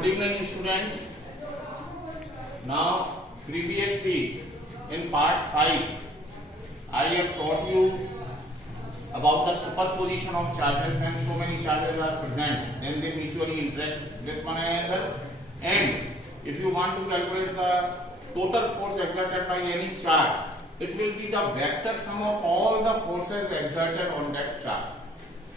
Good evening, students. Now, previously in part 5, I have taught you about the superposition of charges. When so many charges are present, then they mutually interact with one another. And if you want to calculate the total force exerted by any charge, it will be the vector sum of all the forces exerted on that charge,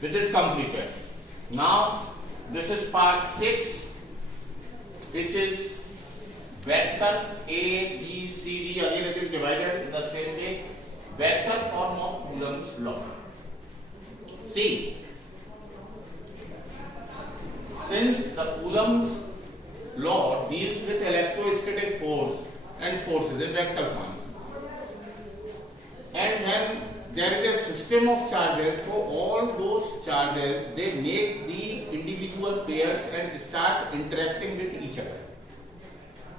which is completed. Now, this is part 6, which is vector A, B, C, D. Again, it is divided in the same way. Vector form of Coulomb's law. See, since the Coulomb's law deals with electrostatic force and forces in vector form, and when there is a system of charges, so all those charges they make the individual pairs and start interacting with each other.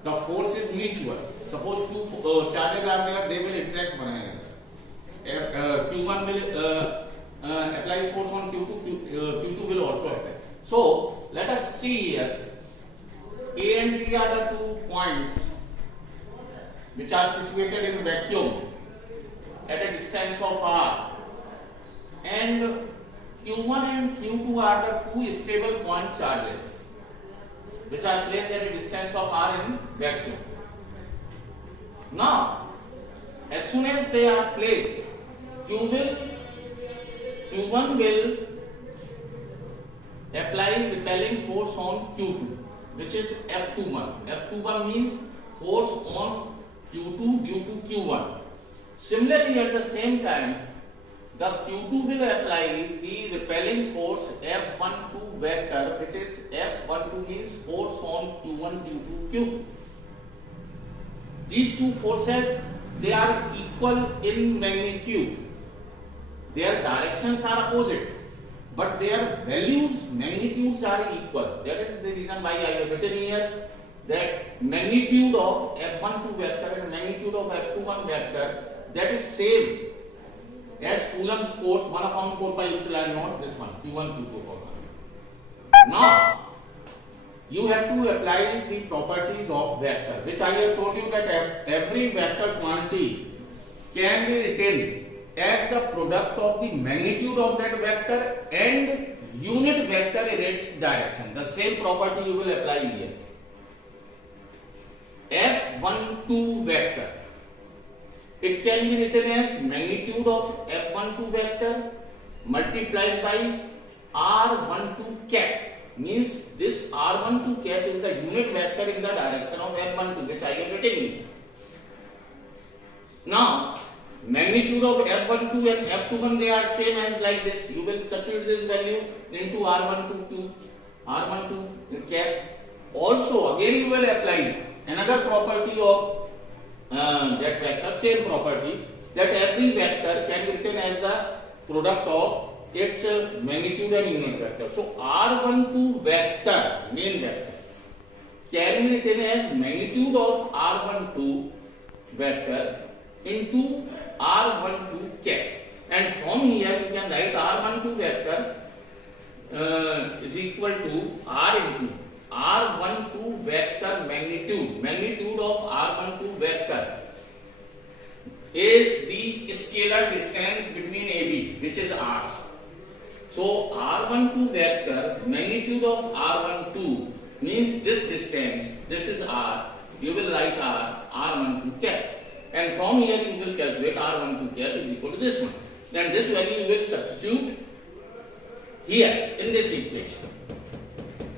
The force is mutual. Suppose two charges are there, they will interact one another. Q1 will apply force on Q2, Q2 will also apply. So let us see here. A and B are the 2 points which are situated in vacuum at a distance of r, and Q1 and Q2 are the 2 stable point charges which are placed at a distance of r in vacuum. Now, as soon as they are placed, Q1 will apply repelling force on Q2, which is F21. F21 means force on Q2 due to Q1. Similarly, at the same time, the Q2 will apply the repelling force F12 vector, which is F12 means force on Q1 due to Q2. These two forces, they are equal in magnitude. Their directions are opposite, but their values, magnitudes are equal. That is the reason why I have written here that magnitude of F12 vector and magnitude of F21 vector, that is same as Coulomb's force 1 upon 4 pi epsilon naught, this one, Q1, Q2 formula. Now, you have to apply the properties of vector, which I have told you that every vector quantity can be written as the product of the magnitude of that vector and unit vector in its direction. The same property you will apply here. F12 vector, it can be written as magnitude of F12 vector multiplied by R12 cap. Means this R12 cap is the unit vector in the direction of F12, which I have written here. Now, magnitude of F12 and F21, they are same as like this. You will substitute this value into R12 cap. Also, again you will apply another property of that vector, same property, that every vector can be written as the product of its magnitude and unit vector. So R12 vector, main vector, can be written as magnitude of R12 vector into R12 cap. And from here you can write R12 vector is equal to R into R12 vector magnitude. Magnitude of R12 vector is the scalar distance between AB, which is R. So R12 vector, magnitude of R12 means this distance, this is R. You will write R12 cap. And from here you will calculate R12 cap is equal to this one. Then this value you will substitute here in this equation.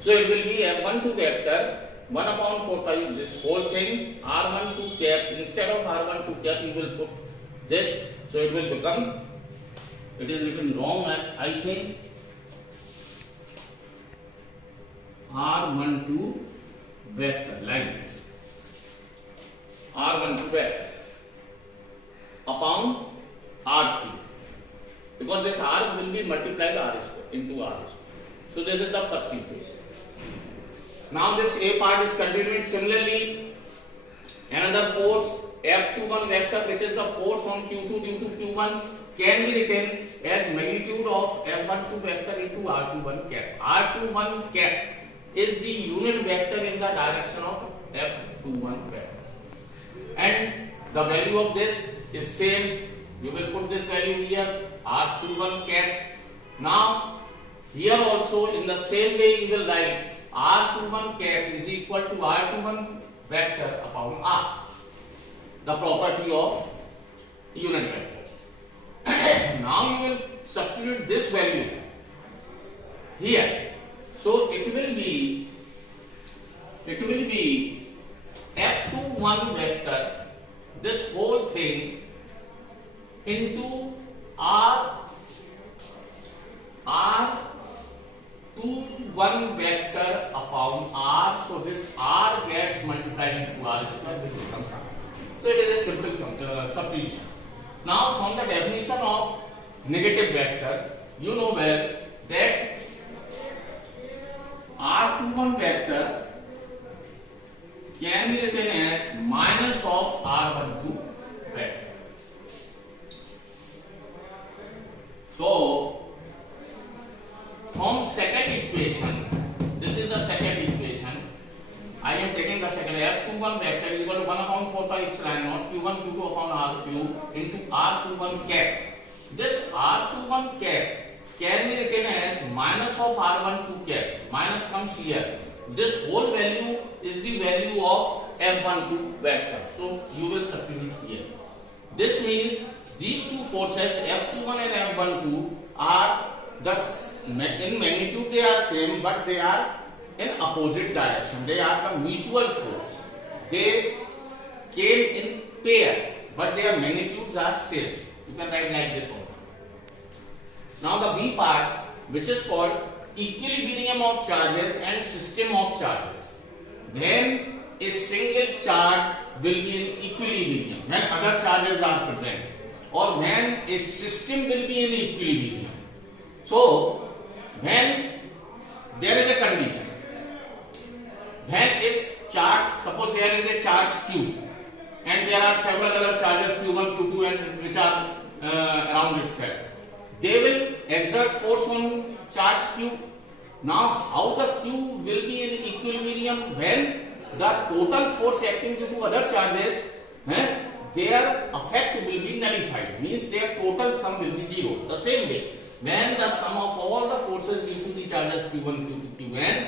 So it will be F12 vector 1 upon 4 pi, this whole thing, R12 cap. Instead of R12 cap you will put this. So it will become, it is written wrong I think, R12 vector like this. R12 vector upon R3, because this R will be multiplied R square into R square. So this is the first equation. Now this A part is continued. Similarly, another force F21 vector, which is the force on Q2 due to Q1, can be written as magnitude of F12 vector into R21 cap. R21 cap is the unit vector in the direction of F21 vector. And the value of this is same. You will put this value here, R21 cat. Now, here also in the same way you will write R21 cat is equal to R21 vector upon R. The property of unit vectors. Now you will substitute this value here. So it will be F21 vector, this whole thing into R21 vector upon R. So this R gets multiplied into R square, which becomes R. So it is a simple substitution. Now from the definition of negative vector, you know well that R21 vector can be written as minus of R12 vector. So from second equation, this is the second equation. I am taking the second F21 vector is equal to 1 upon 4 pi epsilon naught Q1 Q2 upon R cube into R21 cap. This R21 cap can be written as minus of R12 cap. Minus comes here. This whole value is the value of F12 vector. So you will substitute here. This means these two forces F21 and F12 are thus in magnitude they are same, but they are in opposite direction. They are the mutual force. They came in pair, but their magnitudes are same. You can write like this also. Now the B part, which is called equilibrium of charges and system of charges. When a single charge will be in equilibrium, when other charges are present, or when a system will be in equilibrium. So when there is a condition, when is charge, suppose there is a charge Q and there are several other charges Q1, Q2 and which are around itself, they will exert force on charge Q. Now how the Q will be in equilibrium? When the total force acting due to other charges, their effect will be nullified, means their total sum will be 0. The same way, when the sum of all the forces due to the charges Q1, Q2, Qn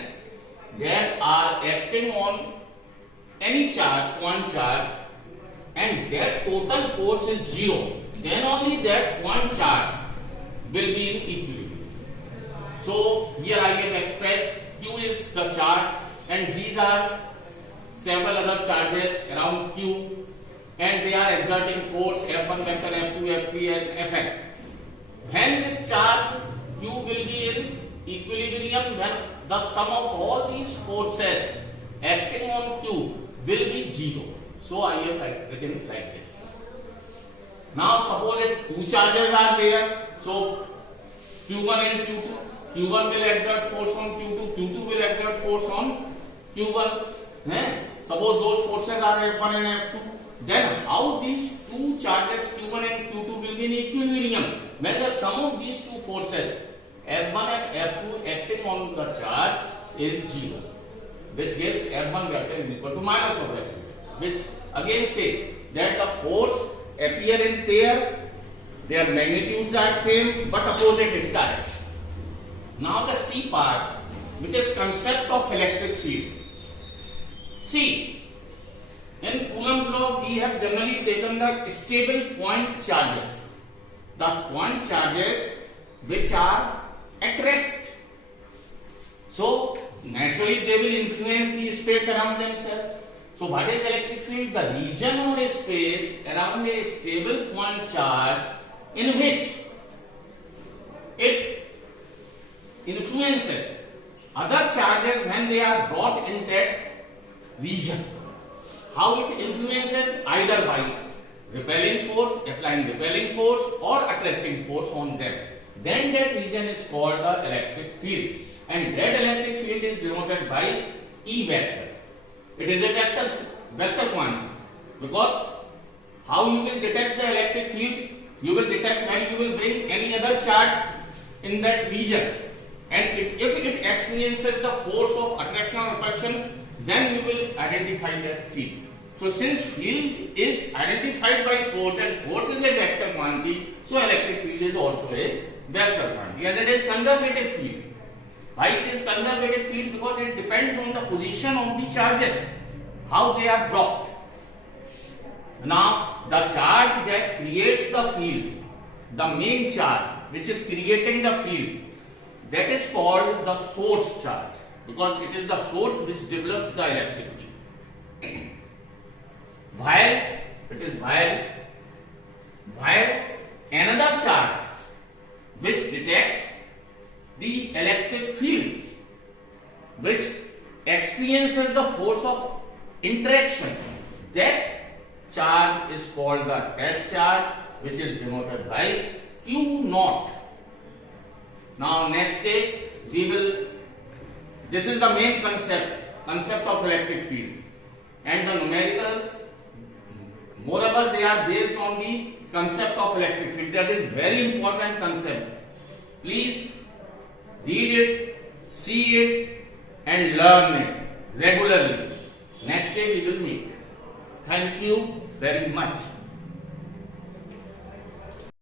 that are acting on any charge, point charge, and their total force is 0, then only that point charge will be in equilibrium. So here I have expressed Q is the charge and these are several other charges around Q and they are exerting force F1 vector, F2, F3 and Fn. When this charge Q will be in equilibrium, when the sum of all these forces acting on Q will be 0. So I have written like this. Now suppose if two charges are there, so Q1 and Q2, Q1 will exert force on Q2, Q2 will exert force on Q1. Suppose those forces are F1 and F2, then how these two charges Q1 and Q2 will be in equilibrium? When the sum of these two forces F1 and F2 acting on the charge is 0, which gives F1 vector is equal to minus of F2, which again say that the force appear in pair, their magnitudes are same but opposite in direction. Now the C part, which is concept of electric field. See, in Coulomb's law we have generally taken the stable point charges, the point charges which are at rest. So naturally they will influence the space around themselves. So what is electric field? The region or a space around a stable point charge in which it influences other charges when they are brought in that region. How it influences? Either by repelling force, applying repelling force or attracting force on them. Then that region is called the electric field, and that electric field is denoted by E vector. It is a vector quantity, because how you will detect the electric field? You will detect when you will bring any other charge in that region. and if it experiences the force of attraction or repulsion, then you will identify that field. So since field is identified by force and force is a vector quantity, so electric field is also a vector quantity, and it is conservative field. Why it is conservative field? Because it depends on the position of the charges, how they are dropped. Now the charge that creates the field, the main charge which is creating the field, that is called the source charge, because it is the source which develops the electric field. While another charge which detects the electric field, which experiences the force of interaction, that charge is called the test charge, which is denoted by Q naught. Now next day we will, this is the main concept of electric field, and the numericals, moreover they are based on the concept of electric field. That is very important concept. Please read it, see it and learn it regularly. Next day we will meet. Thank you very much.